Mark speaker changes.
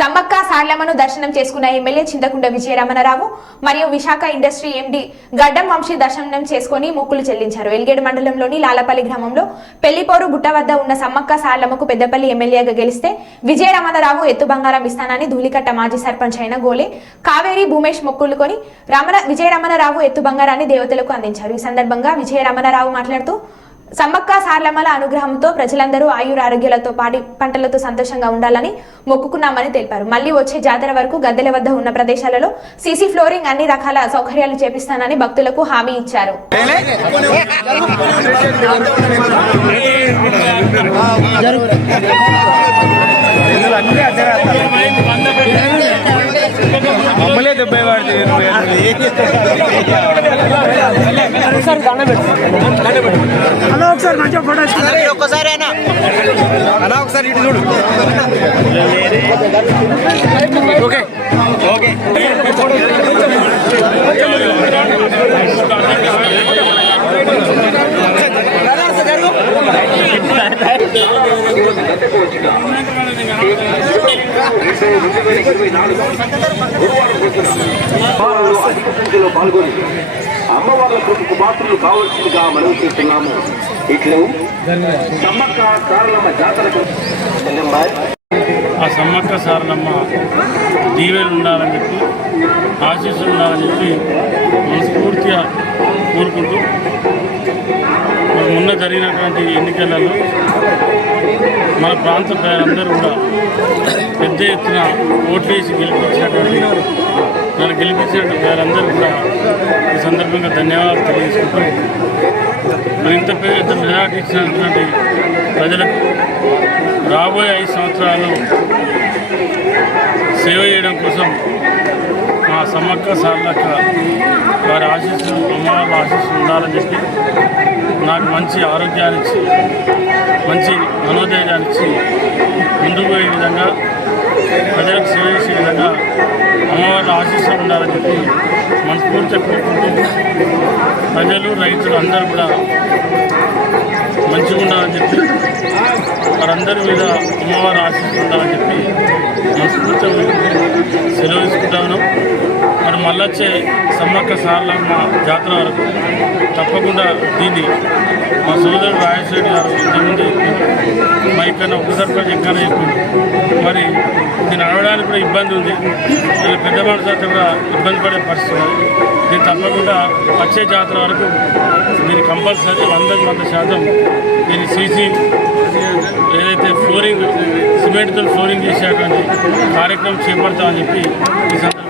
Speaker 1: సమ్మక్క సార్లమ్మను దర్శనం చేసుకున్న ఎమ్మెల్యే చింతకుండ విజయరమణరావు మరియు విశాఖ ఇండస్ట్రీ ఎండి గడ్డం వంశీ దర్శనం చేసుకుని మొక్కులు చెల్లించారు. ఎల్గేడు మండలంలోని లాలపల్లి గ్రామంలో పెళ్ళిపోరు గుట్ట వద్ద ఉన్న సమ్మక్క సార్లమ్మకు పెద్దపల్లి ఎమ్మెల్యేగా గెలిస్తే విజయరమణరావు ఎత్తు బంగారం ఇస్తానని ధూళికట్ట మాజీ సర్పంచ్ అయిన గోలే కావేరి భూమేష్ మొక్కులుకొని రమణ విజయరమణరావు ఎత్తు బంగారాన్ని దేవతలకు అందించారు. ఈ సందర్భంగా విజయరమణరావు మాట్లాడుతూ సమ్మక్క సార్లమ్మల అనుగ్రహంతో ప్రజలందరూ ఆయుర ఆరోగ్యాలతో పాడి పంటలతో సంతోషంగా ఉండాలని మొక్కుకున్నామని తెలిపారు. మళ్ళీ వచ్చే జాతర వరకు గద్దెల వద్ద ఉన్న ప్రదేశాలలో సీసీ ఫ్లోరింగ్ అన్ని రకాల సౌకర్యాలు చేపిస్తానని భక్తులకు హామీ ఇచ్చారు.
Speaker 2: ఒకసారి మంచిగా ఫోటో?
Speaker 3: ఒక్కసారి అన్న.
Speaker 4: అలా ఒకసారి ఇటు చూడు. ఓకే. ఓకే.
Speaker 5: పాల్గొని అమ్మవార్ల కొడుకు పాత్రలు కావాల్సిందిగా మనవి చేస్తున్నాము. ఇట్లు సమ్మక్క సారలమ్మ జాతరకు.
Speaker 6: ఆ సమ్మక్క సారలమ్మ దీవెలు ఉండాలని చెప్పి ఆశీస్సులు ఉండాలని చెప్పి మనస్ఫూర్తిగా కోరుకుంటూ మొన్న జరిగినటువంటి ఎన్నికలలో మన ప్రాంత ప్రజలందరూ కూడా పెద్ద ఎత్తున ఓట్లు వేసి గెలిపించినటువంటి నన్ను గెలిపించినటువంటి ప్రజలందరూ కూడా సందర్భంగా ధన్యవాదాలు తెలియజేసుకుంటూ మరింత పెద్ద మెజార్టీ ఇచ్చినటువంటి ప్రజలకు రాబోయే ఐదు సంవత్సరాలు సేవ చేయడం కోసం మా సమ్మక్క సార్లక్క వారి ఆశీస్సులు అమ్మవారి ఆశీస్సులు ఉండాలని చెప్పి నాకు మంచి ఆరోగ్యాన్నిచ్చి మంచి మనోధైర్యాన్నిచ్చి ముందుకు పోయే విధంగా ప్రజలకు సేవ చేసే విధంగా అమ్మవారి ఆశీస్సులు ఉండాలని చెప్పి మనస్ఫూర్తిగా కోరుకుంటూ ప్రజలు రైతులు అందరూ కూడా మంచిగా ఉండాలని చెప్పి వారందరి మీద అమ్మవారు ఆశిస్తుండాలని చెప్పి మనస్ఫూర్తిగా సెలవు తీసుకుంటా ఉన్నాం. మరి మళ్ళొచ్చే సమ్మక్క సార్లమ్మ జాతర వరకు తప్పకుండా దీన్ని మా సోదరుడు రాజశేఖర్ గారు ఇంతకుముందు మైకన్నా మా ఇక్కడ ఉప మరి దీన్ని కూడా ఇబ్బంది ఉంది. వీళ్ళ పెద్ద మనుషులతో కూడా ఇబ్బంది పడే పరిస్థితి దీన్ని తప్పకుండా వచ్చే జాతర వరకు దీన్ని కంపల్సరీ వందకు వంద శాతం దీన్ని సీసీ ఏదైతే ఫ్లోరింగ్ సిమెంట్తో ఫ్లోరింగ్ చేసేటువంటి కార్యక్రమం చేపడతామని చెప్పి ఈ సందర్భంగా